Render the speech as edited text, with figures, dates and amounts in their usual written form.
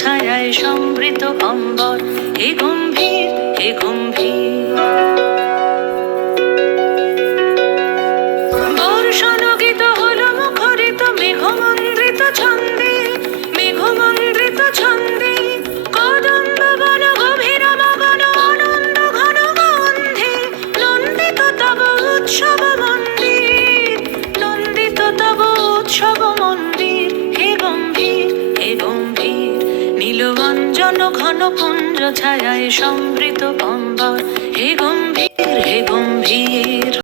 ছায়ায় সমৃত অম্বর, হে গম্ভীর, হে গম্ভীর। বর্ষণগীত হলো মুখরিত মেঘমন্দ্রিত ছন্দে, মেঘমন্দ্রিত ছন্দে। কদম্ব বন গভীর মগন আনন্দ ঘন গন্ধে, নন্দিত তব উৎসব মন্দির, নন্দিত তব উৎসব মন্দির। হে গম্ভীর, হে গম্ভীর। নীলবঞ্জন ঘন পুঞ্জ ছায়ায় সমৃত অম্বর, হে গম্ভীর, হে গম্ভীর।